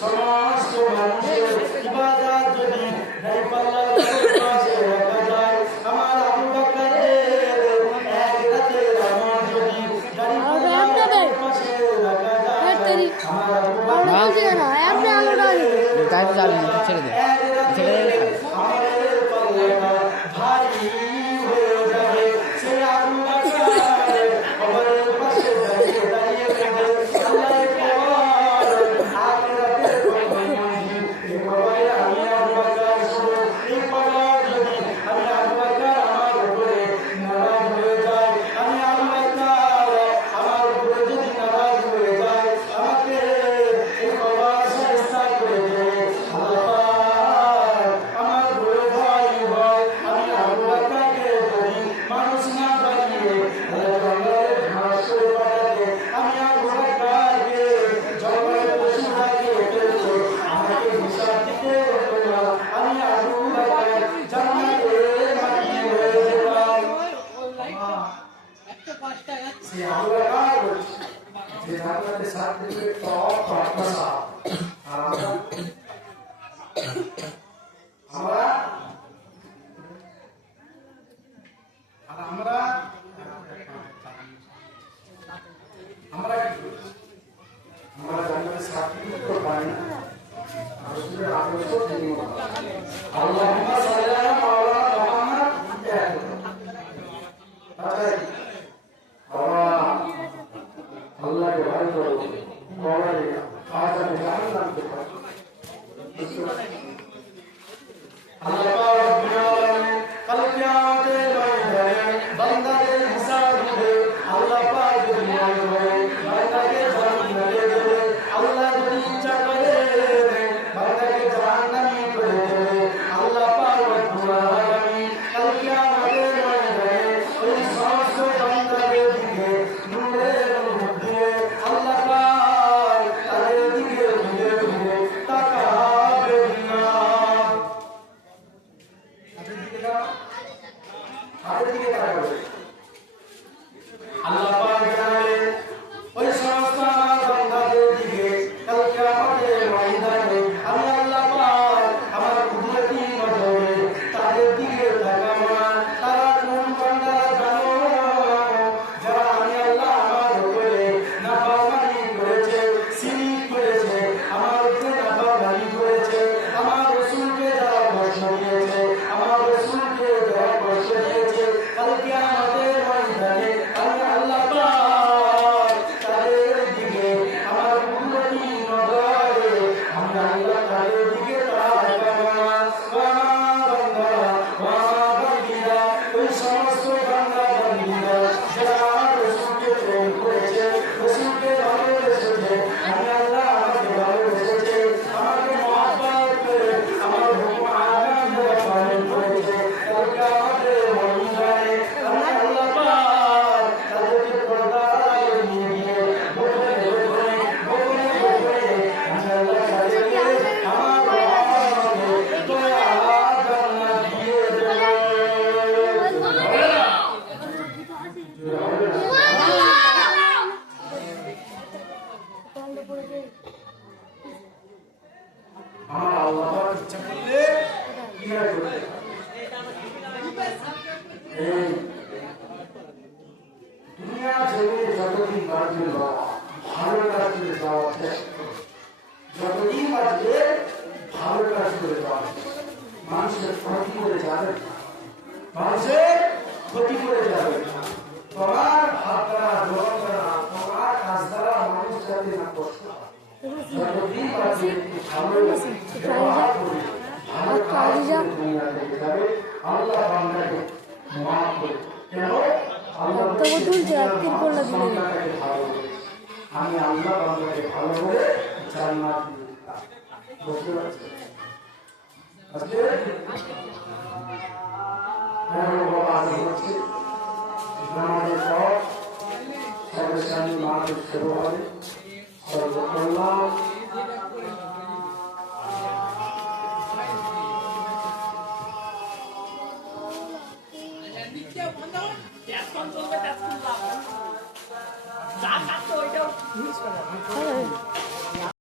সমস্ত মানুষের ইবাদত যদি গায়বাল্লাহ পাশে রাখা যায় আমার আবু বকরের এক রাতের আমল যদি গায়বাল্লাহ পাশে রাখা যায় আমার আবু বকরের আপনি আলোটা গায়ব যাবেন ছেড়ে দেন ছেড়ে দেন আমাদের পাল্লাটা ভারী হয়ে যাবে সে আবু বকরের কবরের পাশে দাঁড়িয়ে দাঁড়িয়ে আল্লাহ মানুষের ক্ষতি করে যাবে মানুষের ক্ষতি করে যাবে তোমার হাত দ্বারা জল দ্বারা তোমার কাজ দ্বারা মানুষ যাতে না কষ্ট যতদিন পারবে ভালো ব্যবহার করে ভালো কাজ দুনিয়া থেকে যাবে আল্লাহ বান্দাকে মাফ করে কেন আল্লাহ আমি আল্লাহ বান্দাকে ভালো করে জান্নাত দিব বুঝতে পারছি আজকে আমাদের সব সর্বসানী মানুষ শুরু হবে সর্বকল্যাণ যা কাটতো ওইটাও